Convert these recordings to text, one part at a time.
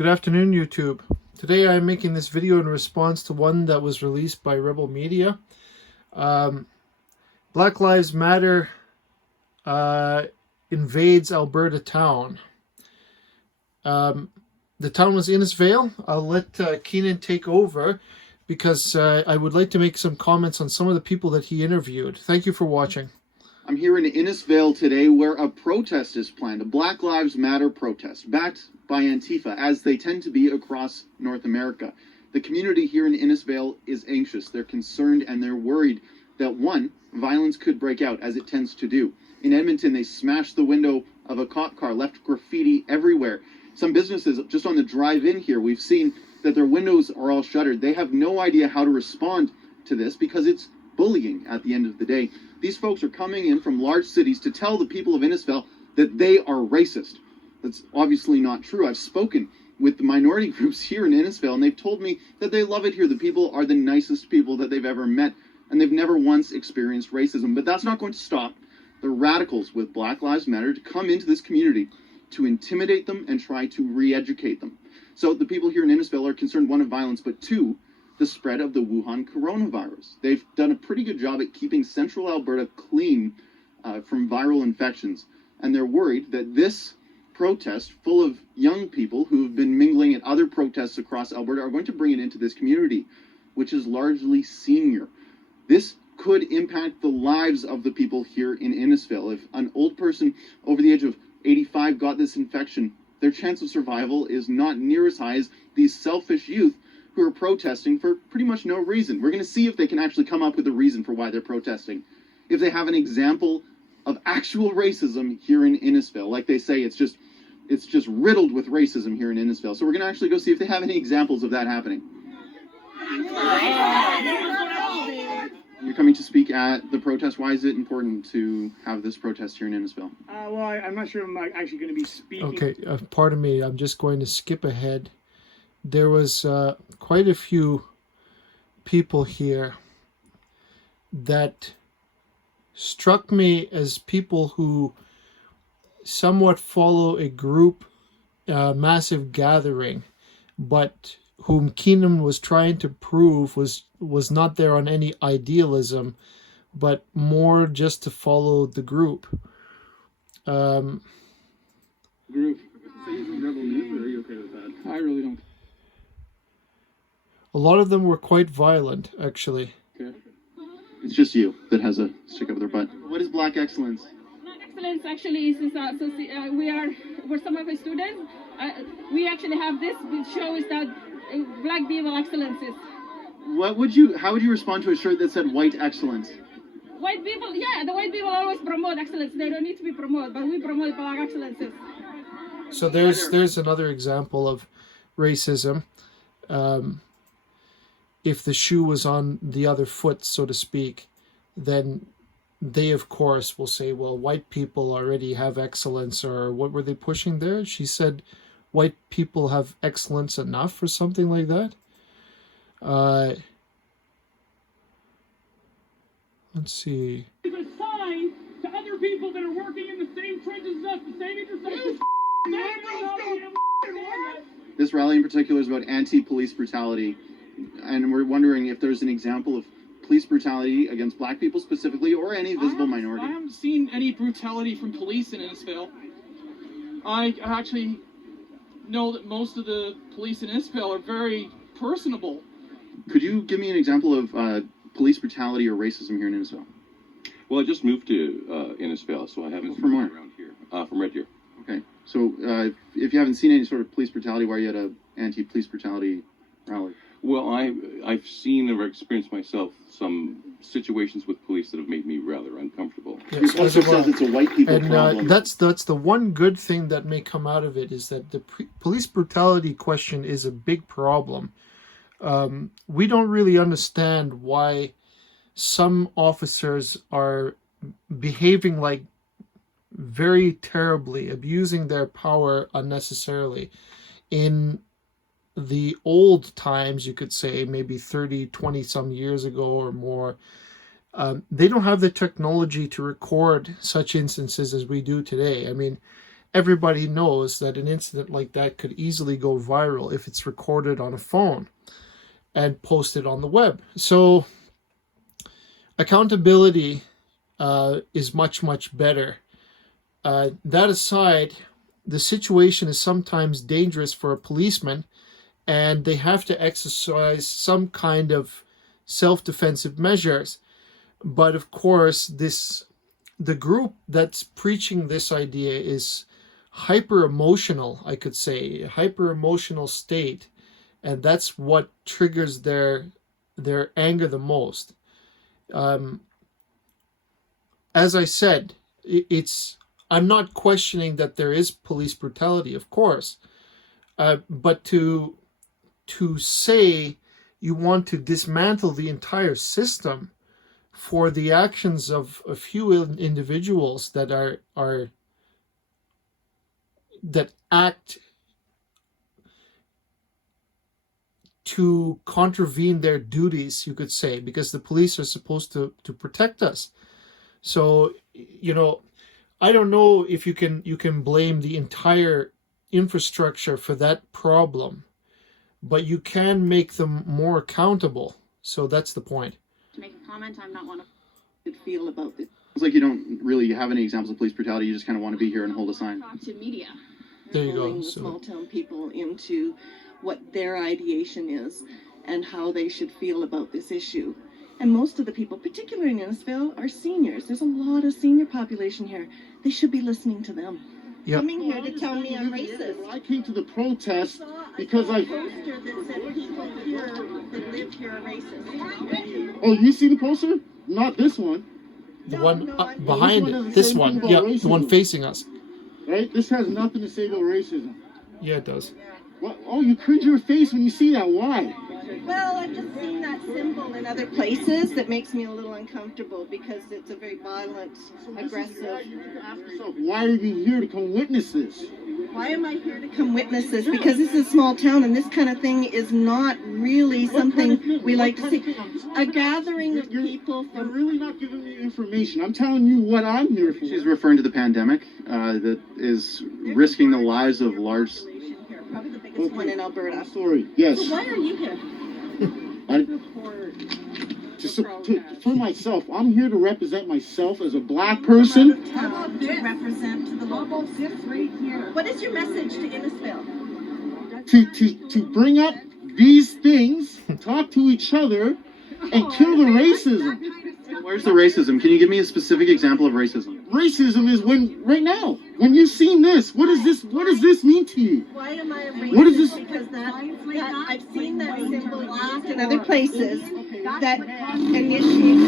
Good afternoon, YouTube. Today I'm making this video in response to one that was released by Rebel Media. Black Lives Matter invades Alberta town. The town was Innisfail. I'll let Keenan take over because I would like to make some comments on some of the people that he interviewed. Thank you for watching. I'm here in Innisfail today where a protest is planned, a Black Lives Matter protest, backed by Antifa, as they tend to be across North America. The community here in Innisfail is anxious. They're concerned and they're worried that, one, violence could break out, as it tends to do. In Edmonton, they smashed the window of a cop car, left graffiti everywhere. Some businesses, just on the drive-in here, we've seen that their windows are all shuttered. They have no idea how to respond to this because it's bullying at the end of the day. These folks are coming in from large cities to tell the people of Innisfail that they are racist. That's obviously not true. I've spoken with the minority groups here in Innisfail, and they've told me that they love it here. The people are the nicest people that they've ever met, and they've never once experienced racism. But that's not going to stop the radicals with Black Lives Matter to come into this community to intimidate them and try to re-educate them. So the people here in Innisfail are concerned, one, of violence, but two, the spread of the Wuhan coronavirus. They've done a pretty good job at keeping central Alberta clean from viral infections, and they're worried that this protest, full of young people who have been mingling at other protests across Alberta, are going to bring it into this community, which is largely senior. This could impact the lives of the people here in Innisfail. If an old person over the age of 85 got this infection, their chance of survival is not near as high as these selfish youth who are protesting for pretty much no reason. We're going to see if they can actually come up with a reason for why they're protesting. If they have an example of actual racism here in Innisfail. Like they say, it's just riddled with racism here in Innisfail. So we're going to actually go see if they have any examples of that happening. You're coming to speak at the protest. Why is it important to have this protest here in Innisfail? Well, I'm not sure I'm actually going to be speaking. Okay, pardon me. I'm just going to skip ahead. There was quite a few people here that struck me as people who somewhat follow a group, massive gathering, but whom Keenan was trying to prove was not there on any idealism, but more just to follow the group. Group? Say using Rebel News, or are you okay with that? I really don't. A lot of them were quite violent, actually. Okay. It's just you that has a stick up their butt. What is Black Excellence? Black Excellence actually is we're some of the students. We actually have this which shows that Black people excellence is. How would you respond to a shirt that said White Excellence? White people, yeah, the white people always promote excellence. They don't need to be promoted, but we promote Black excellences. So there's another example of racism. If the shoe was on the other foot, so to speak, then they, of course, will say, well, white people already have excellence, or what were they pushing there? She said white people have excellence enough, or something like that. Let's see. It's a sign to other people that are working in the same trenches as us, the same intersections. This rally in particular is about anti-police brutality, and we're wondering if there's an example of police brutality against Black people specifically, or any visible minority. I haven't seen any brutality from police in Innisfail. I actually know that most of the police in Innisfail are very personable. Could you give me an example of police brutality or racism here in Innisfail? Well, I just moved to Innisfail, so I haven't From where? seen it around here. From Red Deer. Okay, so if you haven't seen any sort of police brutality, why are you at a anti-police brutality rally? Well, I've seen or experienced myself some situations with police that have made me rather uncomfortable. Your Yes, poster as well. says it's a white people And problem. that's the one good thing that may come out of it, is that the police brutality question is a big problem. We don't really understand why some officers are behaving like very terribly, abusing their power unnecessarily. In the old times, you could say, maybe 30, 20 some years ago or more, they don't have the technology to record such instances as we do today. I mean, everybody knows that an incident like that could easily go viral if it's recorded on a phone and posted on the web. So accountability is much, much better. That aside, the situation is sometimes dangerous for a policeman, and they have to exercise some kind of self-defensive measures. But of course, the group that's preaching this idea is hyper emotional, I could say, hyper emotional state, and that's what triggers their anger the most. As I said, I'm not questioning that there is police brutality, of course, but to say you want to dismantle the entire system for the actions of a few individuals that that act to contravene their duties, you could say, because the police are supposed to protect us. So, I don't know if you can blame the entire infrastructure for that problem, but you can make them more accountable. So that's the point. To make a comment, I'm not one of who feel about this. It's like you don't really have any examples of police brutality. You just kind of want to be here and hold a sign. Talk to media. There you go. Pulling the small town people into what their ideation is and how they should feel about this issue. And most of the people, particularly in Innisfail, are seniors. There's a lot of senior population here. They should be listening to them. Yep. Coming here to tell me I'm racist. I came to the protest because I. Poster that said people here that live here are racist. Oh, you see the poster? Not this one. The No, one no, I- behind This one it, doesn't this say one, anything yeah, about the one racism. facing us. Right? This has nothing to say about racism. Yeah, it does. What? Oh, you cringe your face when you see that. Why? Well, I've just seen that symbol in other places that makes me a little uncomfortable because it's a very violent, aggressive. You need to ask yourself, why are you here to come witness this? Why am I here to come witness this? Because this is a small town and this kind of thing is not really something we like to see. A gathering of people You're from... really not giving me information. I'm telling you what I'm here for. She's referring to the pandemic that is risking the lives of large. Probably the biggest one in Alberta. I'm sorry. Yes. So why are you here? I, for myself, I'm here to represent myself as a black person. How about to represent to the locals? This right here. What is your message to Innisfail? To bring up these things, talk to each other, and kill the racism. Where's the racism? Can you give me a specific example of racism? Racism is when you've seen this. What does this mean to you? Why am I a racist? What is this? Because that I've seen that symbol used in other places that initiate.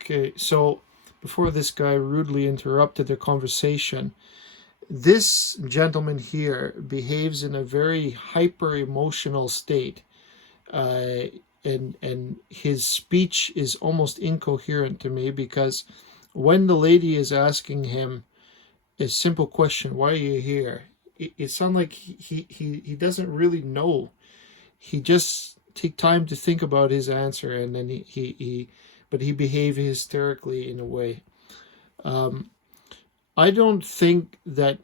Okay, so before this guy rudely interrupted their conversation, this gentleman here behaves in a very hyper emotional state, and his speech is almost incoherent to me, because when the lady is asking him a simple question, why are you here, it sounds like he doesn't really know. He just take time to think about his answer, and then he behaved hysterically in a way. I don't think that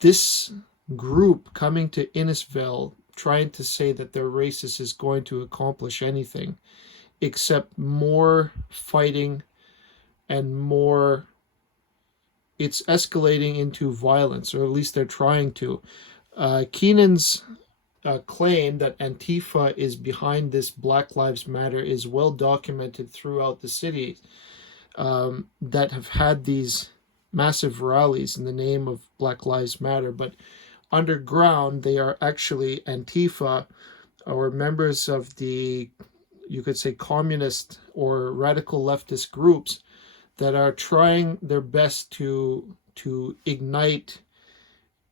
this group coming to Innisfail trying to say that they're racist is going to accomplish anything except more fighting and more. It's escalating into violence, or at least they're trying to. Keenan's claim that Antifa is behind this Black Lives Matter is well documented throughout the city that have had these massive rallies in the name of Black Lives Matter, but underground they are actually Antifa, or members of the, you could say, communist or radical leftist groups that are trying their best to ignite,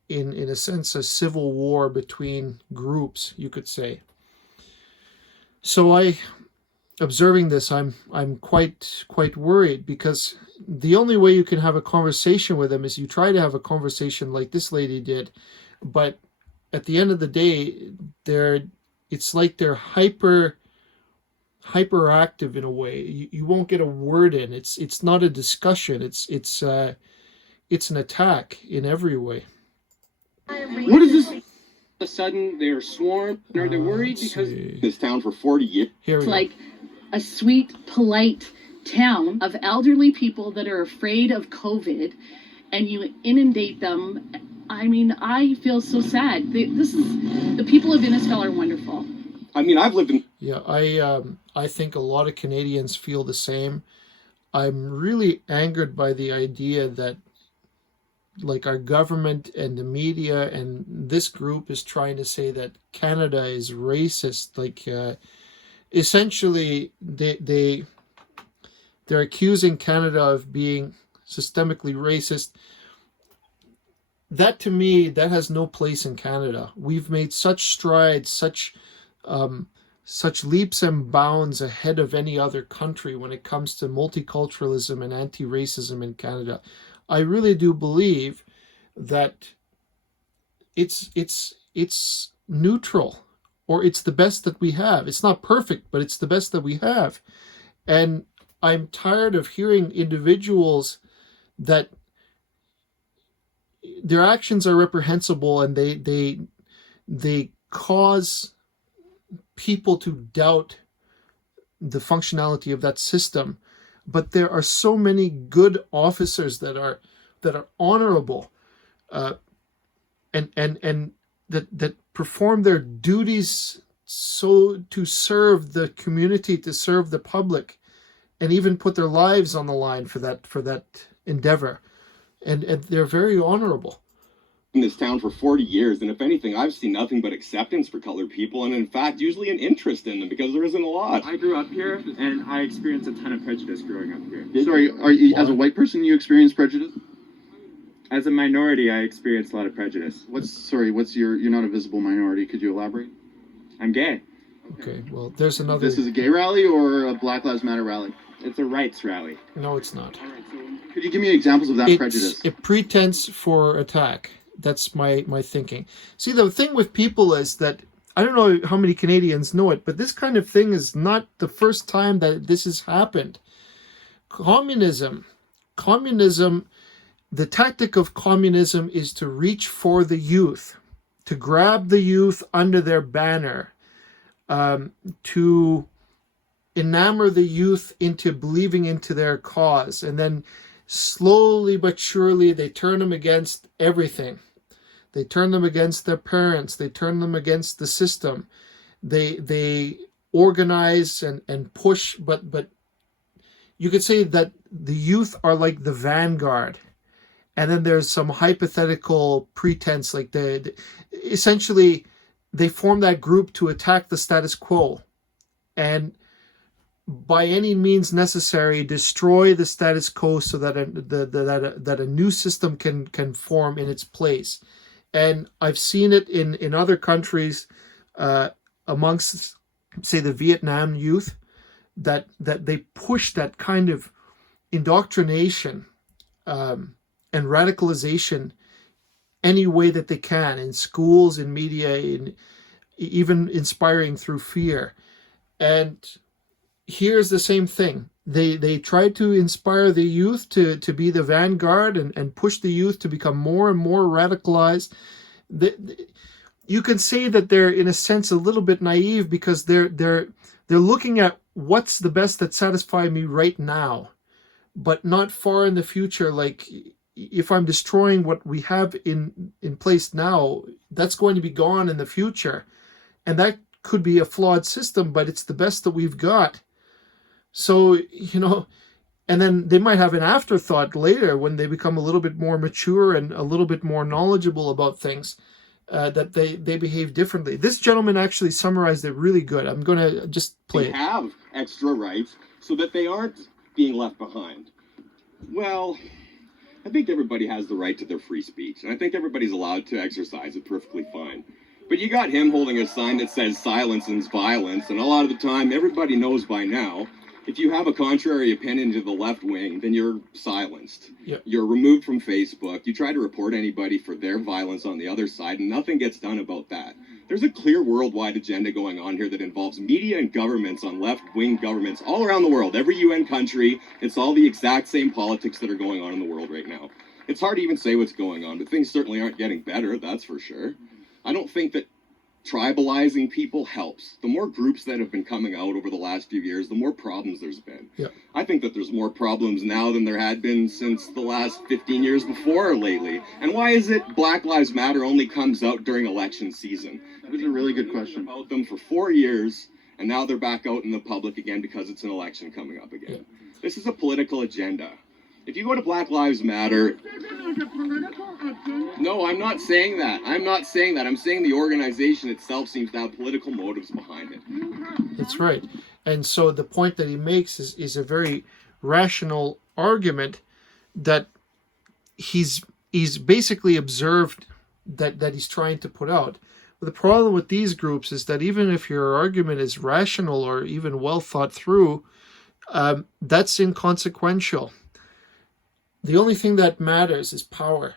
in a sense, a civil war between groups, you could say. So observing this, I'm quite worried, because the only way you can have a conversation with them is you try to have a conversation like this lady did, but at the end of the day, it's like they're hyperactive in a way. You won't get a word in. It's not a discussion. It's it's an attack in every way. What is this? All of a sudden, they're swarmed, or they're worried Let's because see. This town for 40 years. Here we It's go. like a sweet, polite town of elderly people that are afraid of COVID, and you inundate them. I mean, I feel so sad. The people of Innisfil are wonderful. I mean, I've lived in Yeah, I think a lot of Canadians feel the same. I'm really angered by the idea that like our government and the media and this group is trying to say that Canada is racist. Like essentially they're accusing Canada of being systemically racist. That to me, that has no place in Canada. We've made such strides, such leaps and bounds ahead of any other country when it comes to multiculturalism and anti-racism in Canada. I really do believe that it's neutral, or it's the best that we have. It's not perfect, but it's the best that we have. And I'm tired of hearing individuals that their actions are reprehensible and they cause people to doubt the functionality of that system. But there are so many good officers that are honorable, and that perform their duties so to serve the community, to serve the public, and even put their lives on the line for that endeavor, and they're very honorable. in this town for 40 years, and if anything, I've seen nothing but acceptance for colored people, and in fact, usually an interest in them, because there isn't a lot. I grew up here, and I experienced a ton of prejudice growing up here. Sorry, are you, as a white person, you experience prejudice? As a minority, I experienced a lot of prejudice. What's you're not a visible minority. Could you elaborate? I'm gay. Okay, well, there's another. This is a gay rally or a Black Lives Matter rally? It's a rights rally. No, it's not. All right, so could you give me examples of that It's prejudice? a pretense for attack. That's my thinking. See, the thing with people is that, I don't know how many Canadians know it, but this kind of thing is not the first time that this has happened. Communism, the tactic of communism is to reach for the youth, to grab the youth under their banner, to enamor the youth into believing into their cause, and then slowly but surely they turn them against everything. They turn them against their parents. They turn them against the system. They organize and push, but you could say that the youth are like the vanguard. And then there's some hypothetical pretense, like essentially they form that group to attack the status quo, and by any means necessary destroy the status quo so that a new system can form in its place. And I've seen it in other countries, amongst, say, the Vietnam youth, that they push that kind of indoctrination and radicalization any way that they can, in schools, in media, even inspiring through fear. And here's the same thing. They try to inspire the youth to be the vanguard and push the youth to become more and more radicalized. You can say that they're, in a sense, a little bit naive, because they're looking at what's the best that satisfies me right now, but not far in the future. Like, if I'm destroying what we have in place now, that's going to be gone in the future. And that could be a flawed system, but it's the best that we've got. So, and then they might have an afterthought later when they become a little bit more mature and a little bit more knowledgeable about things, that they behave differently. This gentleman actually summarized it really good. I'm going to just play it. Have extra rights so that they aren't being left behind. Well, I think everybody has the right to their free speech, and I think everybody's allowed to exercise it perfectly fine. But you got him holding a sign that says silence is violence, and a lot of the time, everybody knows by now, if you have a contrary opinion to the left wing, then you're silenced. Yep. You're removed from Facebook. You try to report anybody for their violence on the other side, and nothing gets done about that. There's a clear worldwide agenda going on here that involves media and governments on left-wing governments all around the world. Every UN country, it's all the exact same politics that are going on in the world right now. It's hard to even say what's going on, but things certainly aren't getting better, that's for sure. I don't think that tribalizing people helps. The more groups that have been coming out over the last few years, the more problems there's been. Yeah. I think that there's more problems now than there had been since the last 15 years before or lately. And why is it Black Lives Matter only comes out during election season? That was a really good question. About them for 4 years, and now they're back out in the public again because it's an election coming up again. This is a political agenda. If you go to Black Lives Matter, no, I'm not saying that. I'm not saying that. I'm saying the organization itself seems to have political motives behind it. That's right. And so the point that he makes is a very rational argument that he's basically observed that he's trying to put out. But the problem with these groups is that even if your argument is rational or even well thought through, that's inconsequential. The only thing that matters is power.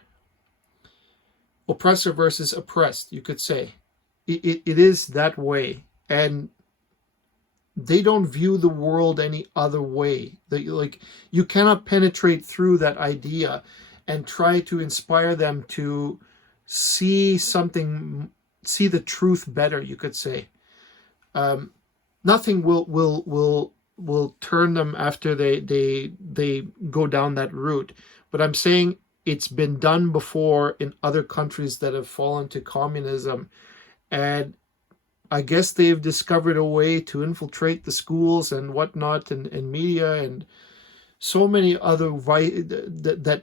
Oppressor versus oppressed, you could say. It is that way. And they don't view the world any other way. You cannot penetrate through that idea and try to inspire them to see the truth better, you could say. Nothing will turn them after they go down that route. But I'm saying it's been done before in other countries that have fallen to communism. And I guess they've discovered a way to infiltrate the schools and whatnot and media and so many other that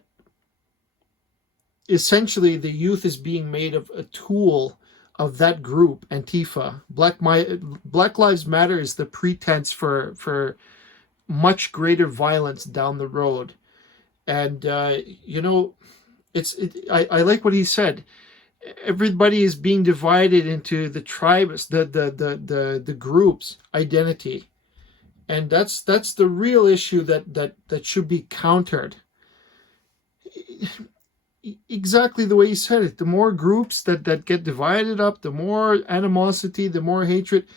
essentially the youth is being made of a tool of that group, Antifa. Black Lives Matter is the pretense for much greater violence down the road. And I like what he said. Everybody is being divided into the tribes, the groups, identity, and that's the real issue that should be countered. Exactly the way he said it. The more groups that get divided up, the more animosity, the more hatred.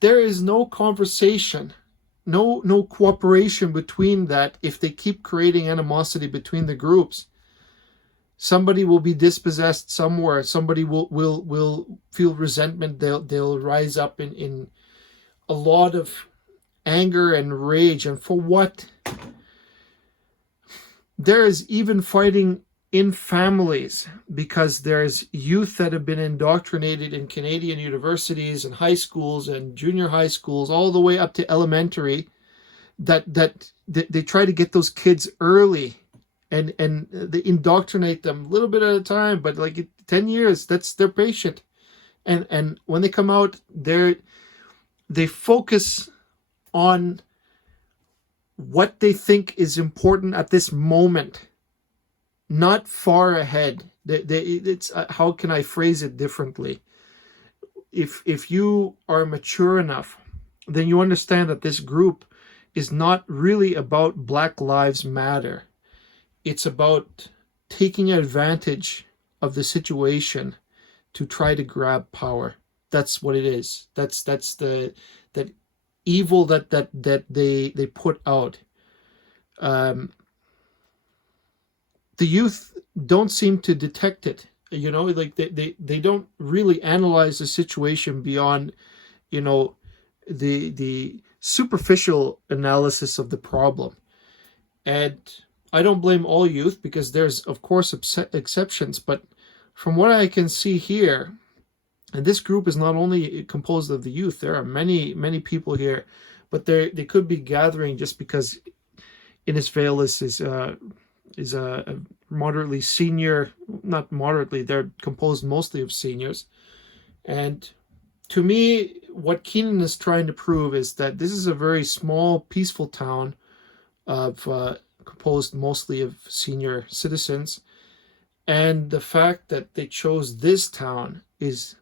There is no conversation, no cooperation between that. If they keep creating animosity between the groups, somebody will be dispossessed somewhere. Somebody will feel resentment. They'll rise up in a lot of anger and rage. And for what? There is even fighting in families because there's youth that have been indoctrinated in Canadian universities and high schools and junior high schools all the way up to elementary that they try to get those kids early and they indoctrinate them a little bit at a time, but like 10 years, that's their patient. And when they come out, they focus on what they think is important at this moment, not far ahead. It's how can I phrase it differently? If you are mature enough, then you understand that this group is not really about Black Lives Matter. It's about taking advantage of the situation to try to grab power. That's what it is. That's that evil that they put out. The youth don't seem to detect it. Like they don't really analyze the situation beyond, the superficial analysis of the problem. And I don't blame all youth because there's of course exceptions, but from what I can see here, and this group is not only composed of the youth, there are many, many people here, but they could be gathering just because Innisfail is a moderately senior, not moderately, they're composed mostly of seniors. And to me, what Keenan is trying to prove is that this is a very small, peaceful town composed mostly of senior citizens. And the fact that they chose this town is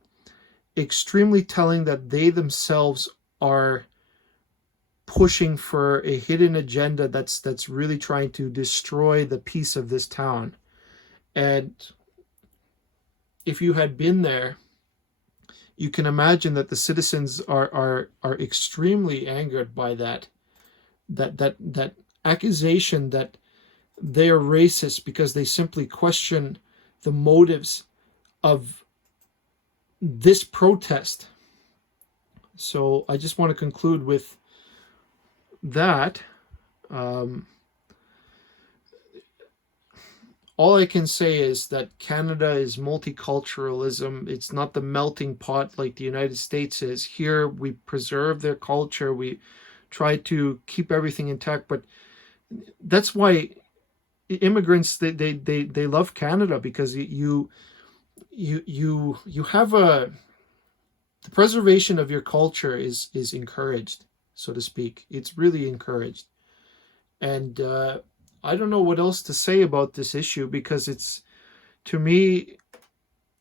extremely telling that they themselves are pushing for a hidden agenda that's really trying to destroy the peace of this town. And if you had been there, you can imagine that the citizens are extremely angered by that accusation that they are racist because they simply question the motives of this protest. So I just want to conclude with that. All I can say is that Canada is multiculturalism. It's not the melting pot like the United States is. Here we preserve their culture. We try to keep everything intact. But that's why immigrants, they love Canada, because you have the preservation of your culture is encouraged, so to speak. It's really encouraged. And I don't know what else to say about this issue, because it's, to me,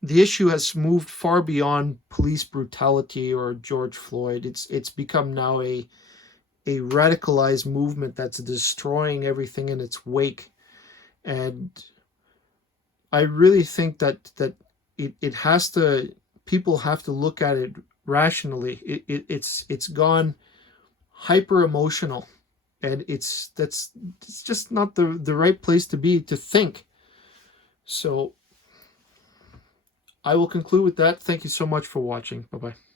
the issue has moved far beyond police brutality or George Floyd. It's become now a radicalized movement that's destroying everything in its wake. And I really think that it has to, people have to look at it rationally. It's gone hyper emotional. And it's just not the right place to be, to think. So I will conclude with that. Thank you so much for watching. Bye-bye.